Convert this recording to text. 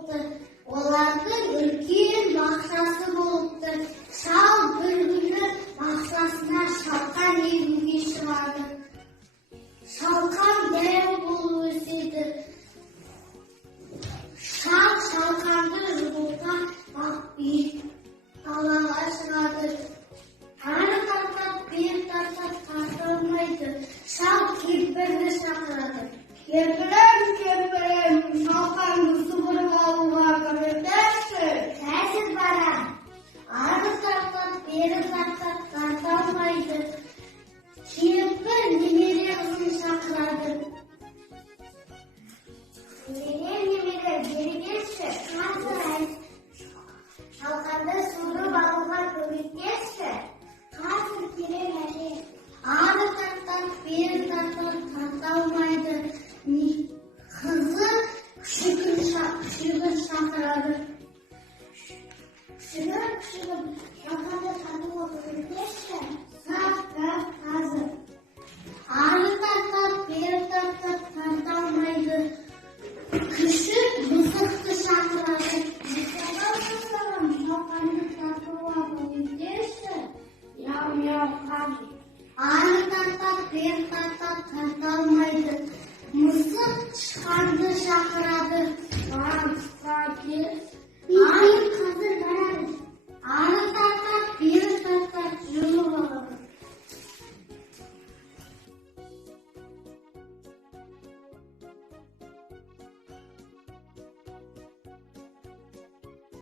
болыпты. Олардың үлкен бақшасы болыпты. Шал бір күні бақшасына шалқан егуге шығады. Шалқан дәу болып өседі. Шал шалқанды жұлқа далаға шығады. Ары тартап, бері тартап, тарта алмайды. Шал кемпірді шақырады. Кемпірім, шалқанды суырып алуға көмектесші. Қазір барам. Ары тартап, бері тартап, тарта алмайды. Кемпір немере қызын шақырады. Немере, бері келші. Қазір шалқанды суырып алуға көмектесші. Қазір келем әже. Ары тартап, бері тартап, тарта алмайды. Қызы күшігін шақырады. Күшігім, шалқанды тартуға көмектесші. Қазір. Ары тартап, бері тартап, тарта алмайды. Күшік мысықты шақырады. Шалқанды тартуға көмектесші. Ары тартап, бері тартап, тарта алмайды. Мысық тышқанды шақырады.